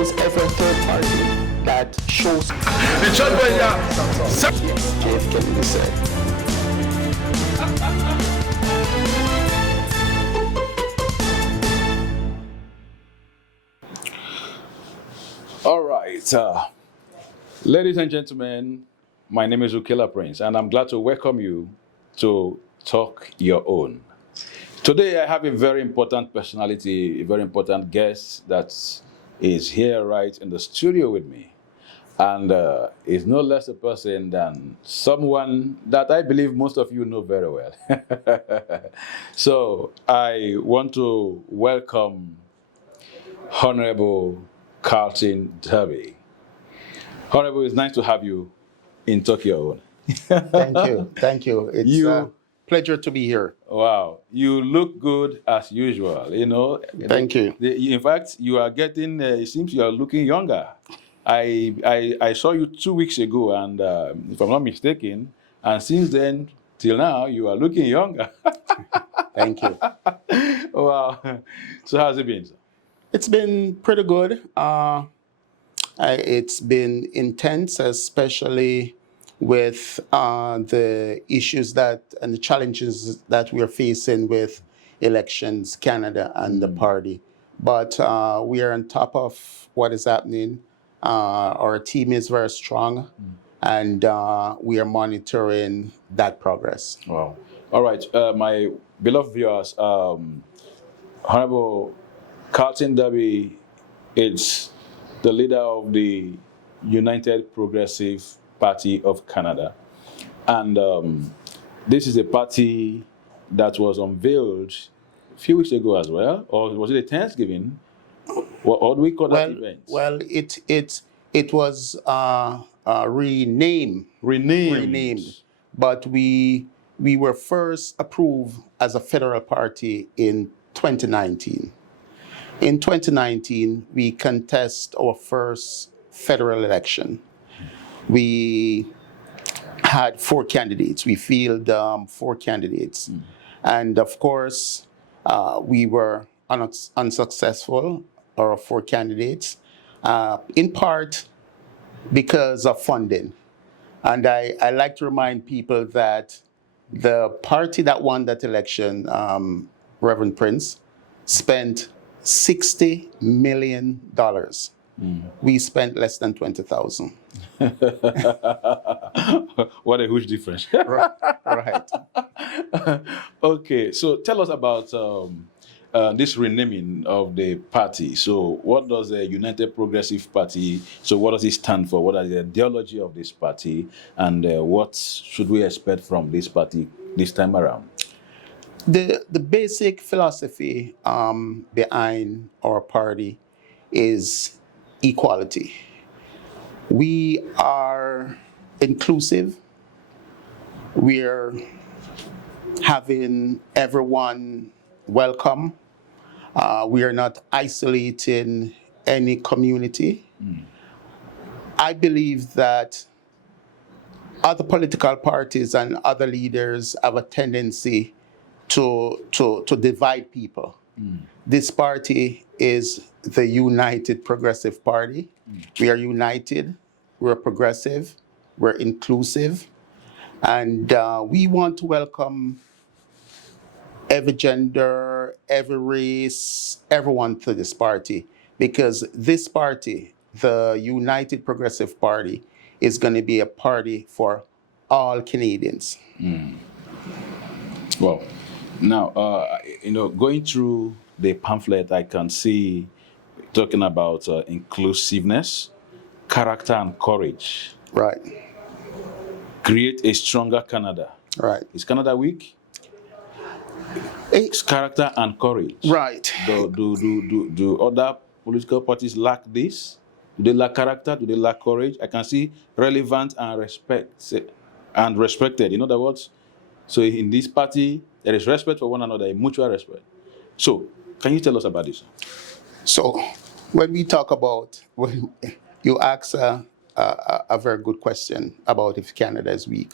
is ever a third party that shows JFK said. All right. Ladies and gentlemen, my name is Ukela Prince, and I'm glad to welcome you to Talk Your Own. Today, I have a very important personality, a very important guest that is here right in the studio with me. And is no less a person than someone that I believe most of you know very well. So I want to welcome Honorable Carlton Darby. Honorable, it's nice to have you in Talk Your Own. Thank you. It's a pleasure to be here. Wow, you look good as usual. You know. Thank you. In fact, you are getting. It seems you are looking younger. I saw you 2 weeks ago, and if I'm not mistaken, and since then till now, you are looking younger. Thank you. Wow. So how's it been? It's been pretty good. It's been intense, especially with the issues and the challenges that we're facing with elections, Canada, and the party. But we are on top of what is happening. Our team is very strong, and we are monitoring that progress. Wow. All right. My beloved viewers, Honorable Carlton Darby is the leader of the United Progressive Party of Canada. And this is a party that was unveiled a few weeks ago as well, or was it a Thanksgiving? What do we call that event? Well, it was renamed, but we were first approved as a federal party in 2019. In 2019, we contest our first federal election. We had 4 candidates. We fielded 4 candidates. And of course, we were unsuccessful, our 4 candidates, in part because of funding. And I like to remind people that the party that won that election, Reverend Prince, spent $60 million. We spent less than 20,000. What a huge difference. Right. Okay, so tell us about this renaming of the party. So what does the United Progressive Party, so what does it stand for? What is the ideology of this party? And what should we expect from this party this time around? The basic philosophy behind our party is equality. We are inclusive. We're having everyone welcome. We are not isolating any community. I believe that other political parties and other leaders have a tendency to divide people. This party is the United Progressive Party. We are united, we're progressive, we're inclusive, and we want to welcome every gender, every race, everyone to this party, because this party, the United Progressive Party, is going to be a party for all Canadians. Well, now, going through the pamphlet, I can see talking about inclusiveness, character, and courage. Right. Create a stronger Canada. Right. Is Canada weak? It's character and courage. Right. Do other political parties lack this? Do they lack character? Do they lack courage? I can see relevant and respected. In other words, so in this party, there is respect for one another, a mutual respect. So, can you tell us about this? So, when we talk about, when you ask a very good question about if Canada is weak.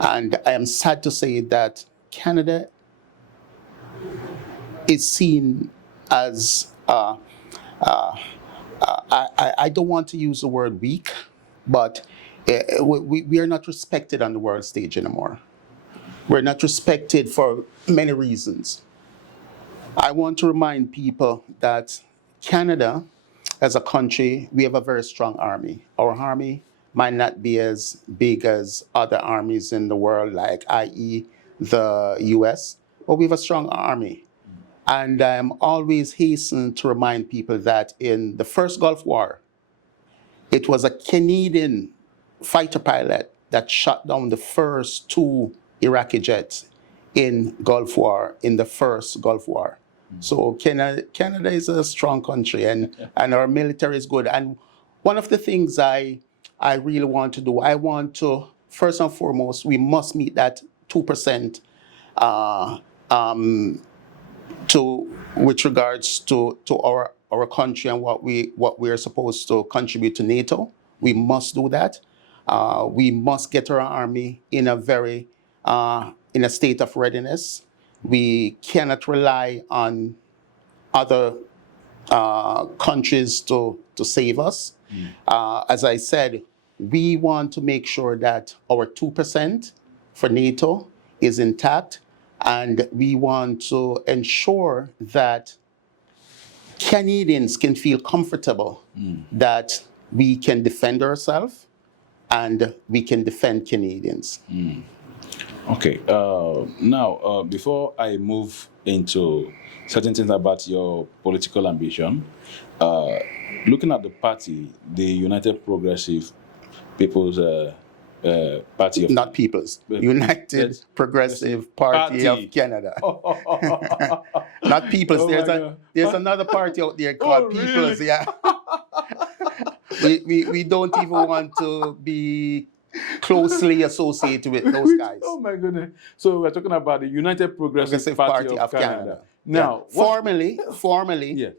And I am sad to say that Canada is seen as I don't want to use the word weak, but we are not respected on the world stage anymore. We're not respected for many reasons. I want to remind people that Canada, as a country, we have a very strong army. Our army might not be as big as other armies in the world, like i.e. the US, but we have a strong army. And I'm always hasten to remind people that in the first Gulf War, it was a Canadian fighter pilot that shot down the first two Iraqi jets in the first Gulf War. So Canada is a strong country, and our military is good. And one of the things I really want to do, I want to, first and foremost, we must meet that 2% with regards to our country and what we are supposed to contribute to NATO. We must do that. We must get our army in a state of readiness. We cannot rely on other countries to save us. As I said, we want to make sure that our 2% for NATO is intact, and we want to ensure that Canadians can feel comfortable that we can defend ourselves and we can defend Canadians. Okay. Now, before I move into certain things about your political ambition, looking at the party, the United Progressive People's Party of... Not People's. United Progressive Party of Canada. Not People's. There's another party out there called People's. Really? Yeah. we don't even want to be closely associated with those guys. Oh my goodness. So we're talking about the United Progressive Party of Canada. Now, yeah. Formally, yeah.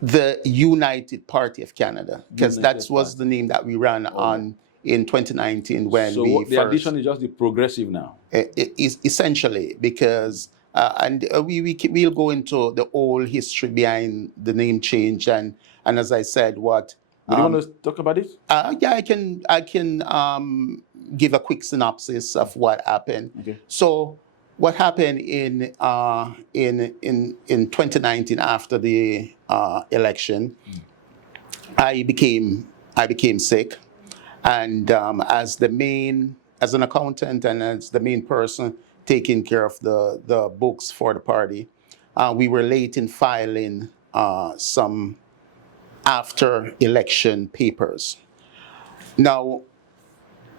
The United Party of Canada, because that was the name that we ran on in 2019 when the addition is just the progressive now. It is essentially because we'll go into the whole history behind the name change and as I said, what. Do you want to talk about it? Yeah, I can give a quick synopsis of what happened. Okay. So what happened in 2019 after the election, I became sick, and as an accountant and as the main person taking care of the books for the party, we were late in filing some after-election papers. Now,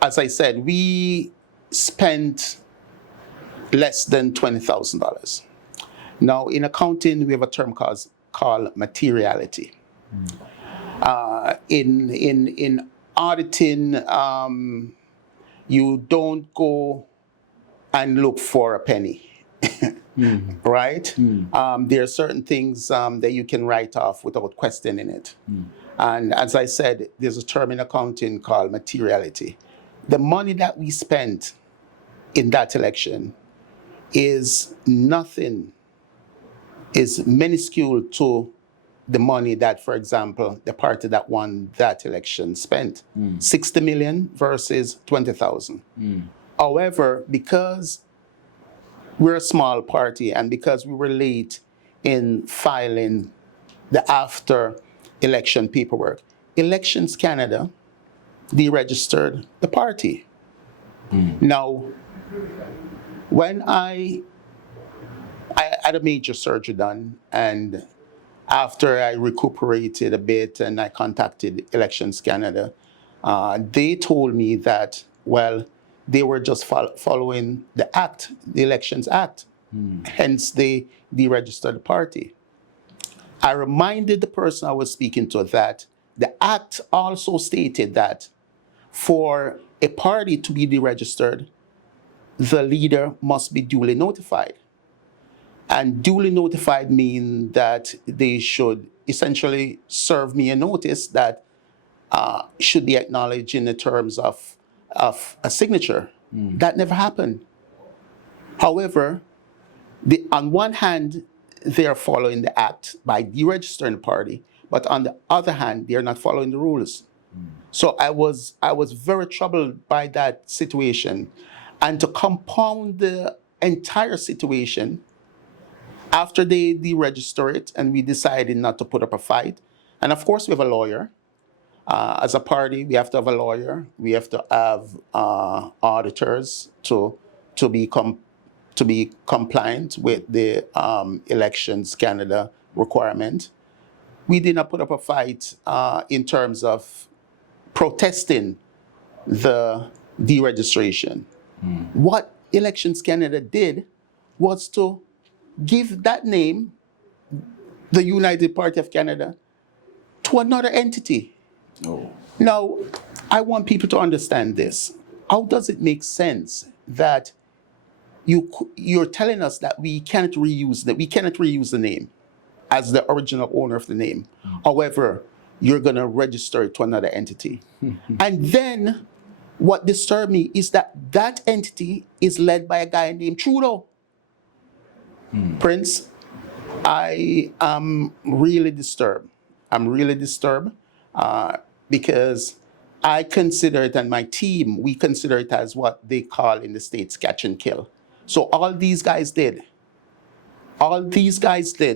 as I said, we spent less than $20,000. Now, in accounting, we have a term called materiality. In auditing, you don't go and look for a penny. Right? There are certain things that you can write off without questioning it. And as I said, there's a term in accounting called materiality. The money that we spent in that election is minuscule to the money that, for example, the party that won that election spent. 60 million versus 20,000. However, because we're a small party and because we were late in filing the after-election paperwork, Elections Canada deregistered the party. Now, when I had a major surgery done, and after I recuperated a bit and I contacted Elections Canada, they told me that, well, they were just following the act, the Elections Act. Hence, they deregistered the party. I reminded the person I was speaking to that the act also stated that for a party to be deregistered, the leader must be duly notified. And duly notified means that they should essentially serve me a notice that should be acknowledged in the terms of a signature. That never happened. However, on one hand, they are following the act by deregistering the party, but on the other hand, they're not following the rules. So I was very troubled by that situation. And to compound the entire situation, after they deregister it and we decided not to put up a fight, and of course we have a lawyer. As a party, we have to have a lawyer. We have to have auditors to be compliant with the Elections Canada requirement. We did not put up a fight in terms of protesting the deregistration. What Elections Canada did was to give that name, the United Party of Canada, to another entity. Oh. Now, I want people to understand this. How does it make sense that you're telling us that we cannot reuse the name as the original owner of the name? However, you're going to register it to another entity. And then what disturbed me is that entity is led by a guy named Trudeau. Prince, I am really disturbed. I'm really disturbed because I consider it, and my team, we consider it as what they call in the States catch and kill. So all these guys did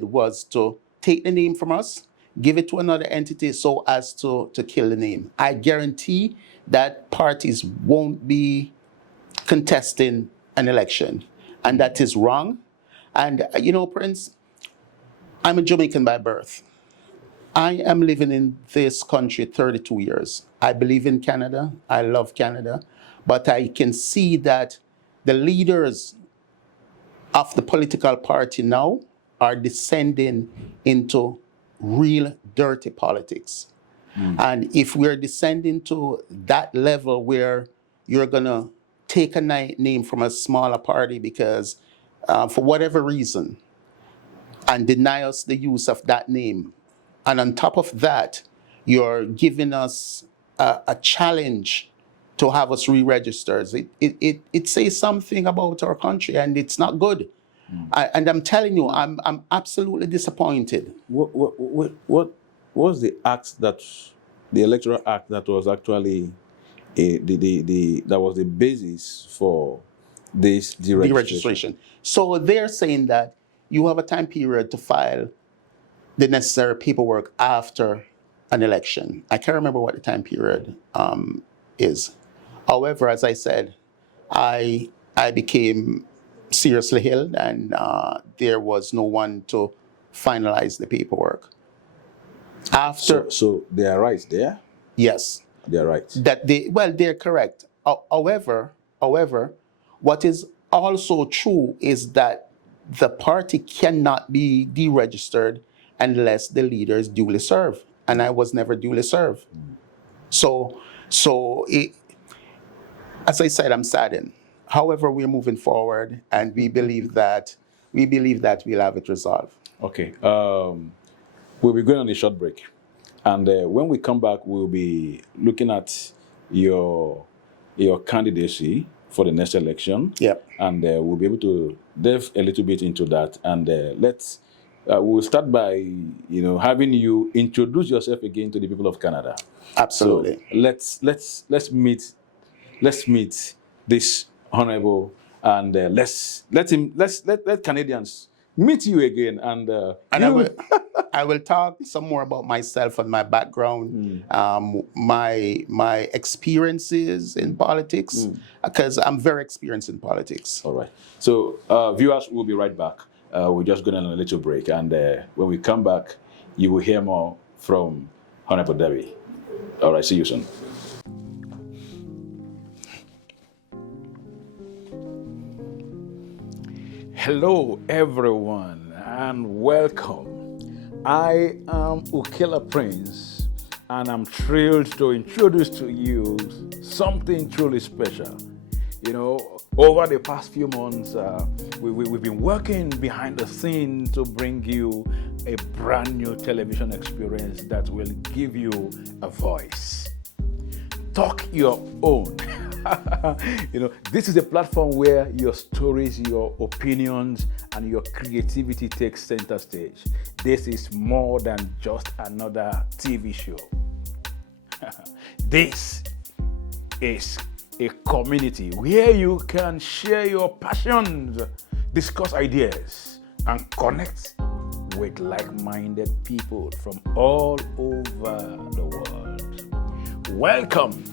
was to take the name from us, give it to another entity so as to kill the name. I guarantee that parties won't be contesting an election, and that is wrong. And Prince, I'm a Jamaican by birth. I am living in this country 32 years. I believe in Canada. I love Canada. But I can see that the leaders of the political party now are descending into real dirty politics. And if we're descending to that level where you're going to take a name from a smaller party because for whatever reason, and deny us the use of that name, and on top of that, you're giving us a challenge to have us re-registered. It says something about our country, and it's not good. And I'm telling you, I'm absolutely disappointed. What was the act the electoral act that was actually that was the basis for this deregistration? So they're saying that you have a time period to file the necessary paperwork after an election. I can't remember what the time period is. However, as I said, I became seriously ill, and there was no one to finalize the paperwork. So they are right there? Yes. They are right. They're correct. However, what is also true is that the party cannot be deregistered unless the leaders duly serve, and I was never duly served. So as I said, I'm saddened. However, we're moving forward, and we believe that we'll have it resolved. Okay. We'll be going on a short break, and when we come back, we'll be looking at your candidacy for the next election. Yep. And we'll be able to delve a little bit into that. And we'll start by having you introduce yourself again to the people of Canada. Absolutely. So let's meet this honorable, and let Canadians meet you again. And I will talk some more about myself and my background, my experiences in politics, because I'm very experienced in politics. All right. So viewers, we'll be right back. We're just going on a little break, and when we come back, you will hear more from Honorable Darby. All right. See you soon. Hello, everyone, and welcome. I am Ukela Prince, and I'm thrilled to introduce to you something truly special. Over the past few months, we've been working behind the scenes to bring you a brand new television experience that will give you a voice. Talk your own. This is a platform where your stories, your opinions, and your creativity take center stage. This is more than just another TV show. This is a community where you can share your passions, discuss ideas, and connect with like-minded people from all over the world. Welcome.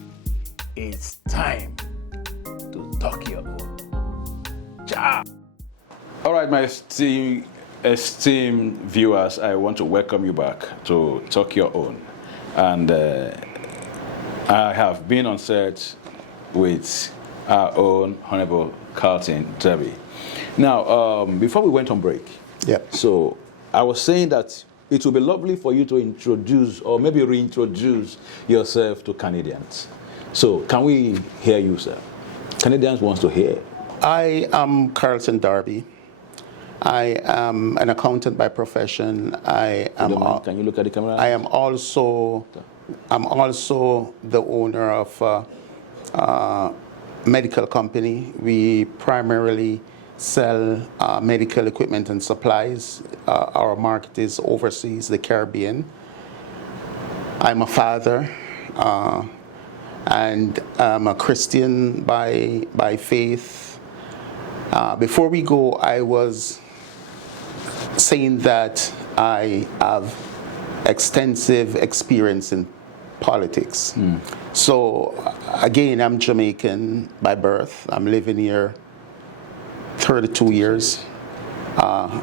It's time to talk your own. Ciao. All right, my esteemed viewers, I want to welcome you back to Talk Your Own. And I have been on set with our own Honorable Carlton, Darby. Now, before we went on break, so I was saying that it would be lovely for you to introduce or maybe reintroduce yourself to Canadians. So can we hear you, sir? Canadians wants to hear. I am Carlton Darby. I am an accountant by profession. Can you look at the camera? I'm also the owner of a medical company. We primarily sell medical equipment and supplies. Our market is overseas, the Caribbean. I'm a father, and I'm a Christian by faith. Before we go, I was saying that I have extensive experience in politics. So again, I'm Jamaican by birth. I'm living here 32 years,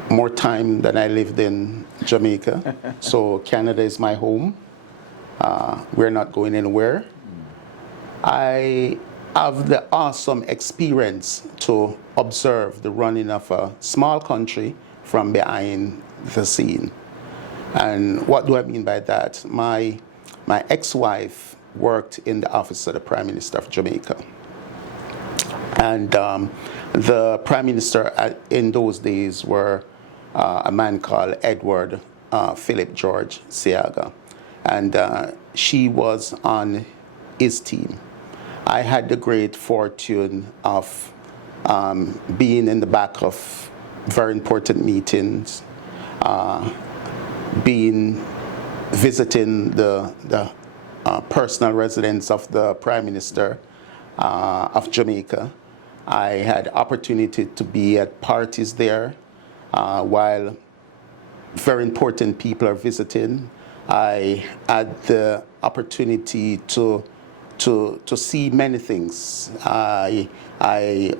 more time than I lived in Jamaica. So Canada is my home. We're not going anywhere. I have the awesome experience to observe the running of a small country from behind the scene. And what do I mean by that? My ex-wife worked in the office of the Prime Minister of Jamaica. And the Prime Minister in those days were a man called Edward Philip George Seaga. And she was on his team. I had the great fortune of being in the back of very important meetings, visiting the personal residence of the Prime Minister of Jamaica. I had opportunity to be at parties there while very important people are visiting. I had the opportunity to see many things. I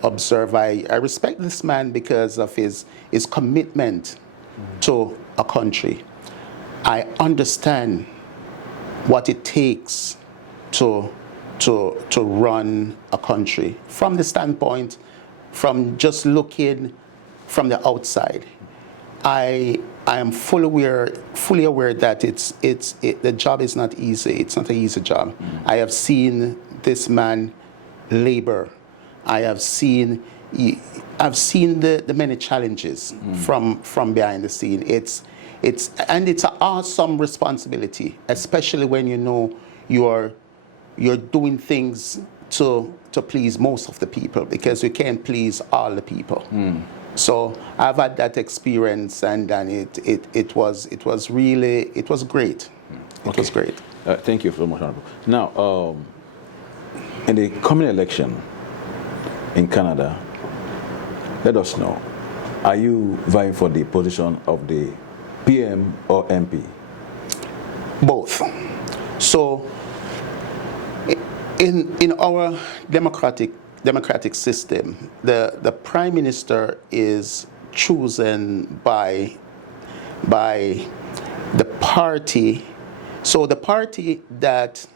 observe, I respect this man because of his commitment to a country. I understand what it takes to run a country from the standpoint, from just looking from the outside. I am fully aware that the job is not easy. It's not an easy job. I have seen this man labor. I have seen the many challenges from behind the scene. It's an awesome responsibility, especially when you know you're doing things to please most of the people, because you can't please all the people. So I've had that experience, and it was great. It was great. Thank you so much, Honorable. Now, in the coming election in Canada, let us know, are you vying for the position of the PM or MP? Both. So in our democratic system, the Prime Minister is chosen by the party. So the party that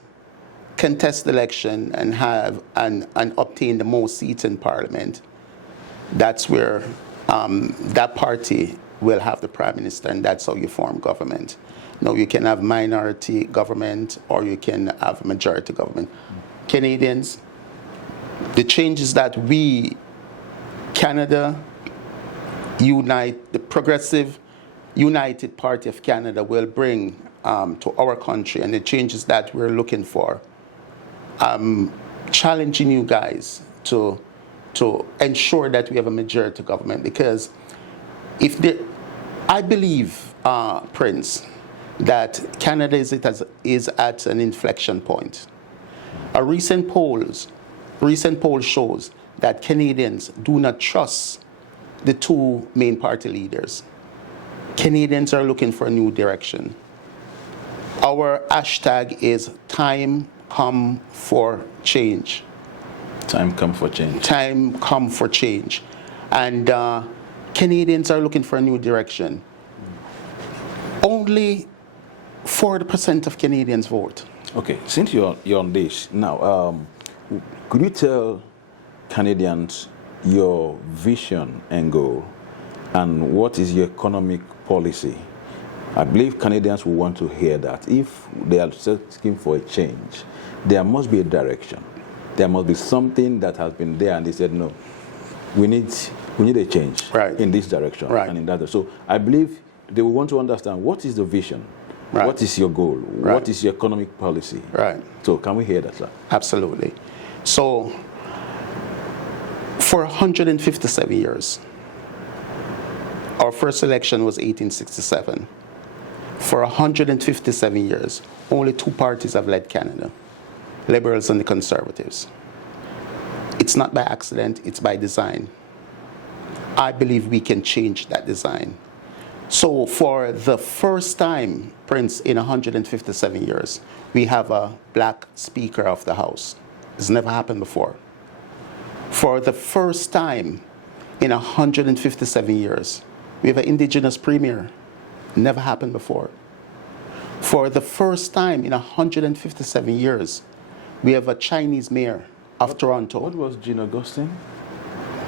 contest the election and have and obtain the most seats in Parliament, that's where that party will have the Prime Minister, and that's how you form government. No, you can have minority government or you can have majority government. Canadians, the changes that we, Canada, the Progressive United Party of Canada will bring to our country, and the changes that we're looking for, challenging you guys to ensure that we have a majority government, because I believe, Prince, that Canada is at an inflection point. A recent poll shows that Canadians do not trust the two main party leaders. Canadians are looking for a new direction. Our hashtag is time come for change. Time come for change. Time come for change. And Canadians are looking for a new direction. Only 40% of Canadians vote. Okay, since you're on this now, could you tell Canadians your vision and goal, and what is your economic policy? I believe Canadians will want to hear that. If they are searching for a change, there must be a direction. There must be something that has been there, and they said, no, we need a change in this direction and in that. So I believe they will want to understand, what is the vision? What is your goal? What is your economic policy? So can we hear that, sir? Absolutely. So for 157 years, our first election was 1867. For 157 years, only two parties have led Canada, Liberals and the Conservatives. It's not by accident, it's by design. I believe we can change that design. So for the first time, Prince, in 157 years, we have a black Speaker of the House. It's never happened before. For the first time in 157 years, we have an Indigenous Premier. Never happened before. For the first time in 157 years, we have a Chinese mayor of Toronto. What was Jean Augustine?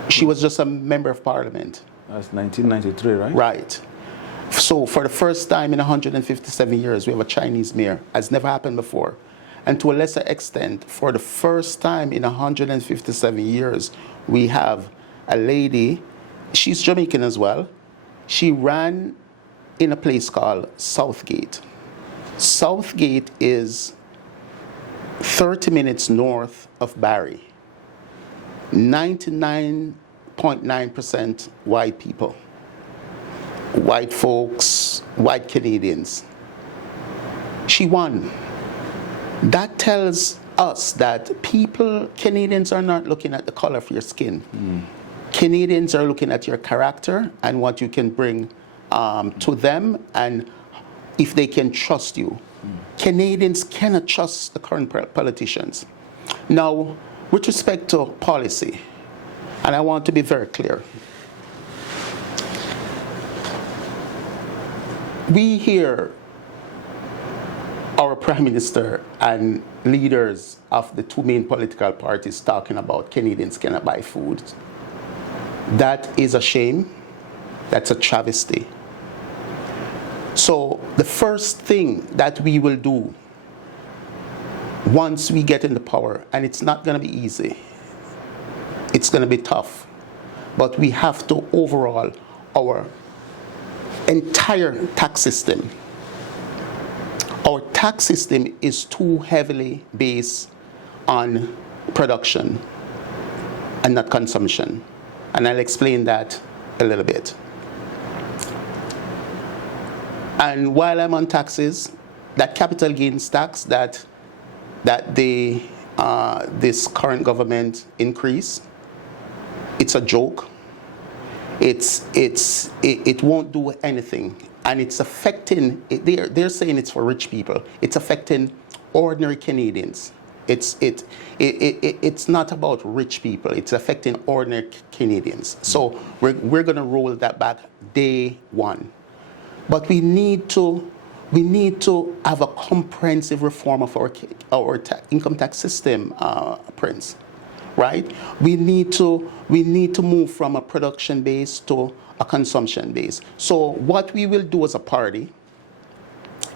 She was just a member of parliament. That's 1993, right? Right. So for the first time in 157 years, we have a Chinese mayor. Has never happened before. And to a lesser extent, for the first time in 157 years, we have a lady, she's Jamaican as well. She ran in a place called Southgate. Southgate is 30 minutes north of Barrie. 99.9% white people. White folks, white Canadians. She won. That tells us that Canadians are not looking at the color of your skin. Canadians are looking at your character and what you can bring to them, and if they can trust you. Canadians cannot trust the current politicians. Now, with respect to policy, and I want to be very clear, we hear our Prime Minister and leaders of the two main political parties talking about Canadians cannot buy food. That is a shame. That's a travesty. So the first thing that we will do once we get into power, and it's not going to be easy, it's going to be tough, but we have to overhaul our entire tax system. Our tax system is too heavily based on production and not consumption. And I'll explain that a little bit. And while I'm on taxes, that capital gains tax that this current government increase, it's a joke. It won't do anything, and it's affecting. They're saying it's for rich people. It's affecting ordinary Canadians. It's not about rich people. It's affecting ordinary Canadians. So we're going to roll that back day one. But we need to have a comprehensive reform of our income tax system, Prince. Right? We need to move from a production base to a consumption base. So what we will do as a party,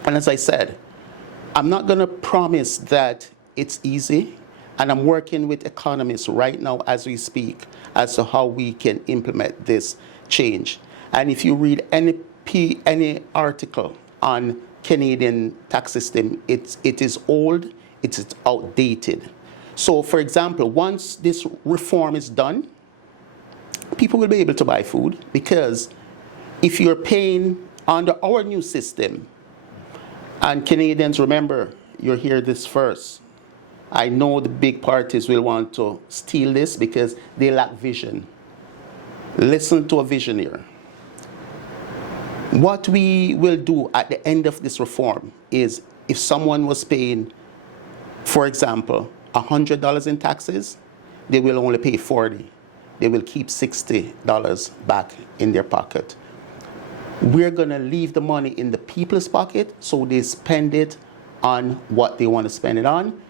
and as I said, I'm not going to promise that it's easy, and I'm working with economists right now as we speak as to how we can implement this change. And if you read any article on Canadian tax system, it is old, it's outdated. So, for example, once this reform is done, people will be able to buy food, because if you're paying under our new system, and Canadians, remember, you'll hear this first. I know the big parties will want to steal this because they lack vision. Listen to a visionary. What we will do at the end of this reform is, if someone was paying, for example, $100 in taxes, they will only pay 40. They will keep $60 back in their pocket. We're going to leave the money in the people's pocket, so they spend it on what they want to spend it on.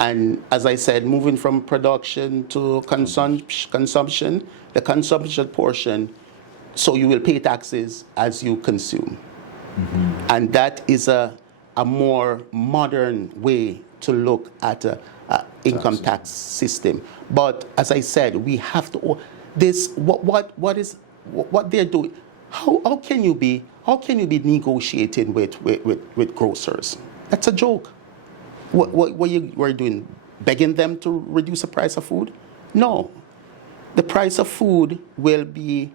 And as I said, moving from production to consumption, the consumption portion, so you will pay taxes as you consume. And that is a more modern way to look at a income tax system. But as I said, we have to, what they're doing. How can you be negotiating with grocers? That's a joke. What you were doing, begging them to reduce the price of food? No. The price of food will be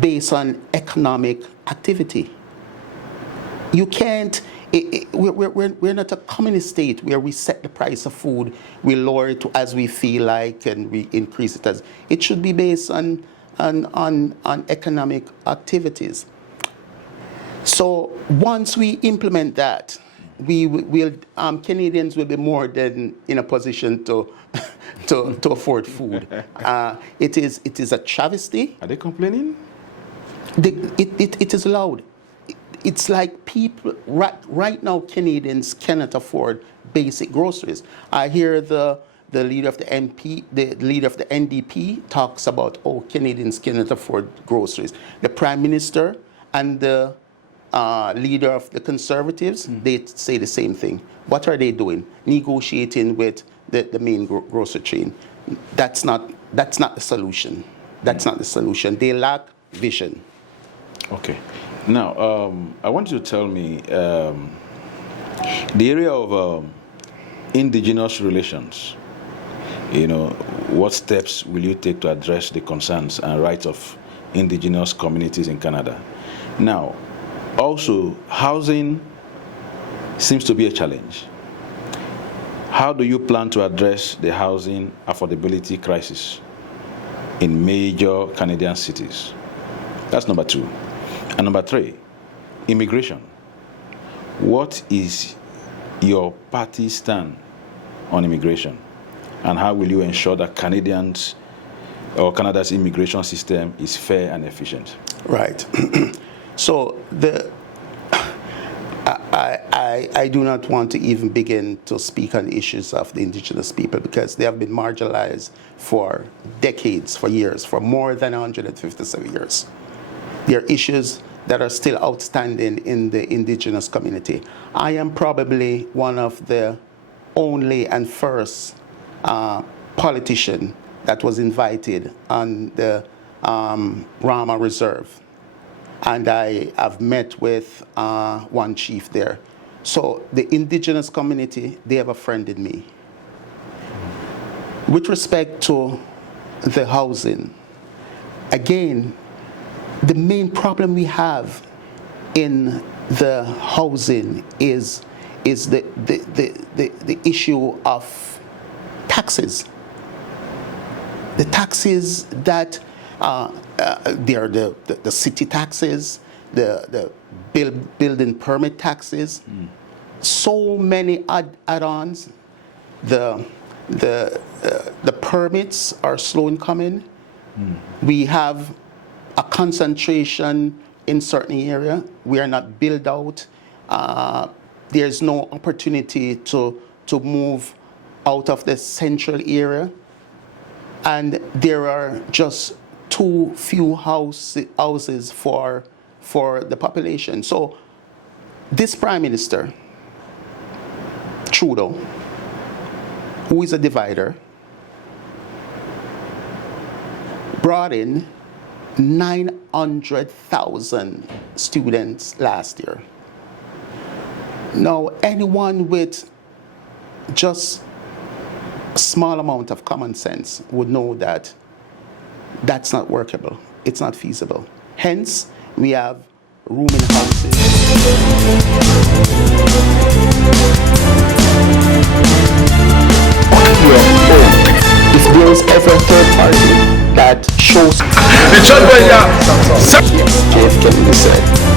based on economic activity. You can't, we're not a communist state where we set the price of food, we lower it as we feel like, and we increase it as. It should be based on economic activities. So once we implement that, Canadians will be more than in a position to afford food. It is a travesty. Are they complaining? It is loud. It's like people right now, Canadians cannot afford basic groceries. I hear the leader of the NDP talks about, Canadians cannot afford groceries. The Prime Minister and the leader of the Conservatives, they say the same thing. What are they doing? Negotiating with the main grocery chain. That's not the solution. That's not the solution. They lack vision. Okay. Now, I want you to tell me the area of indigenous relations. What steps will you take to address the concerns and rights of indigenous communities in Canada? Now, also, housing seems to be a challenge. How do you plan to address the housing affordability crisis in major Canadian cities? That's number 2. And number 3, immigration. What is your party's stand on immigration? And how will you ensure that Canada's immigration system is fair and efficient? Right. So I do not want to even begin to speak on issues of the indigenous people, because they have been marginalized for decades, for years, for more than 157 years. There are issues that are still outstanding in the indigenous community. I am probably one of the only and first politician that was invited on the Rama Reserve. And I have met with one chief there. So the indigenous community, they have a friend in me. With respect to the housing, again, the main problem we have in the housing is the issue of taxes. The taxes that they are the city taxes, the building permit taxes, so many add-ons. The permits are slow in coming. We have a concentration in certain area. We are not built out. There's no opportunity to move out of the central area. And there are just too few houses for the population. So this Prime Minister, Trudeau, who is a divider, brought in 900,000 students last year. Now, anyone with just small amount of common sense would know that that's not workable. It's not feasible. Hence, we have rooming houses. If there is ever a third party that shows, The church by yes, JFK said,